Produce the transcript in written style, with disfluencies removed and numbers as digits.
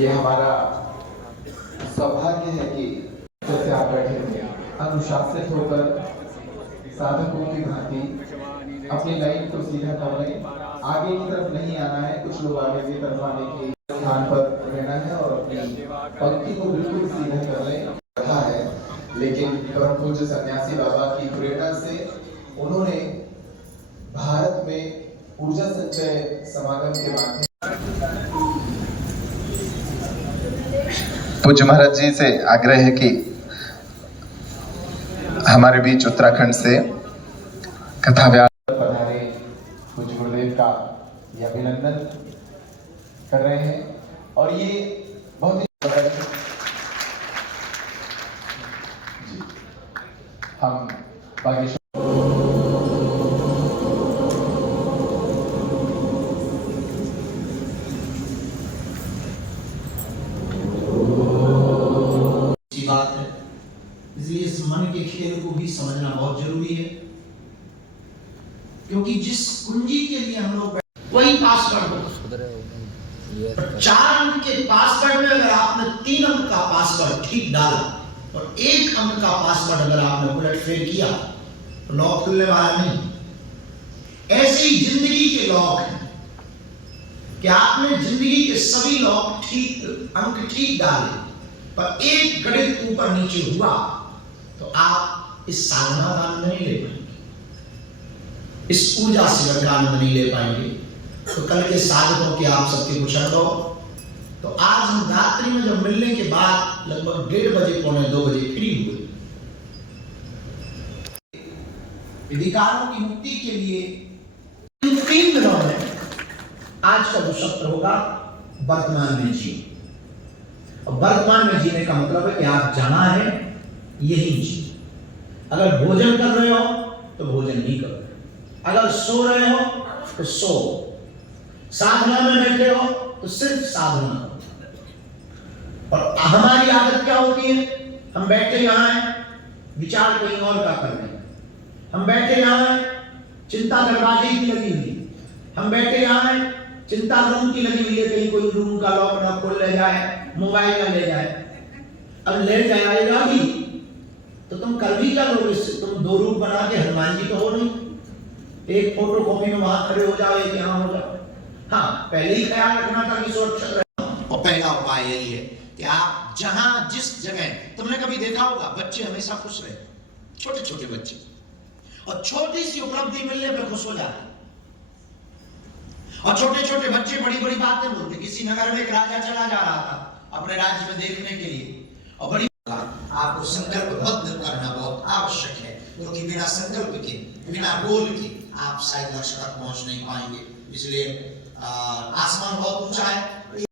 ये हमारा सौभाग्य है कि जैसे आप बैठे थे अनुशासित होकर साधकों की भांति अपनी लाइन को सीधा कर रहे, आगे की तरफ नहीं आना है। कुछ लोग आगे की तरफ आने के स्थान पर रहना है और अपनी पंक्ति को बिल्कुल सीधा कर रहे रहा है। लेकिन परम पूज्य सन्यासी बाबा की प्रेरणा से उन्होंने भारत में ऊर्जा संचय समागम के माध्यम पूज्य महाराज जी से आग्रह है कि हमारे बीच उत्तराखंड से कथा पधारे पूज्य गुरुदेव का ये अभिनंदन कर रहे हैं और ये बहुत ही जी हम बागेश्वर बात है, इसलिए इस मन के खेल को भी समझना बहुत जरूरी है, क्योंकि जिस कुंजी के लिए हम लोग वही पासवर्ड हो। 4 अंक के पासवर्ड में अगर आपने 3 अंक का पासवर्ड ठीक डाला और 1 अंक का पासवर्ड अगर आपने उलट फेर किया तो लॉक खुलने वाला नहीं। ऐसे ही जिंदगी के लॉक हैं कि आपने जिंदगी के सभी लॉक ठीक अंक ठीक डाले पर एक गणित ऊपर नीचे हुआ तो आप इस साधना का आनंद नहीं ले पाएंगे, इस ऊर्जा शिविर का आनंद नहीं ले पाएंगे। तो कल के साधकों की आप सबके कुछ लो। तो आज हम रात्रि में जब मिलने के बाद लगभग 1:30 बजे 1:45 बजे फ्री हुए, विकारों की मुक्ति के लिए 3 दिनों में आज का जो सत्र होगा वर्तमान में जी। वर्तमान में जीने का मतलब है कि आप जहां है यही जी। अगर भोजन कर रहे हो तो भोजन ही करो, अगर सो रहे हो तो सो, साधना में बैठे हो तो सिर्फ साधना करो। और हमारी आदत क्या होती है, हम बैठे यहां हैं विचार कहीं और का कर रहे हैं, हम बैठे यहां हैं चिंता दरवाजे की लगी हुई, हम बैठे यहां हैं चिंता रूम की लगी हुई है, कहीं कोई रूम का लॉक ना खोल ले जाए, मोबाइल ना ले जाए। अब ले जाएगा भी तो तुम कर भी क्या लोगे, तुम 2 रूप बना के हनुमान जी तो हो नहीं, एक फोटो कॉपी में वहां खड़े हो जाओ, एक यहां हो जाओ। हाँ, पहले ही ख्याल रखना था कि सुरक्षित रहो। और पहला उपाय यही है कि आप जहां जिस जगह, तुमने कभी देखा होगा बच्चे हमेशा खुश रहे, छोटे छोटे बच्चे, और छोटी सी उपलब्धि मिलने पर खुश हो जाते, और छोटे छोटे बच्चे बड़ी बड़ी बातें बोलते। किसी नगर में एक राजा चला जा रहा था अपने राज्य में देखने के लिए, और बड़ी आपको संकल्पबद्ध करना बहुत आवश्यक है, क्योंकि बिना संकल्प के बिना गोल के आप शायद लक्ष्य तक पहुंच नहीं पाएंगे। इसलिए आसमान बहुत ऊंचा है।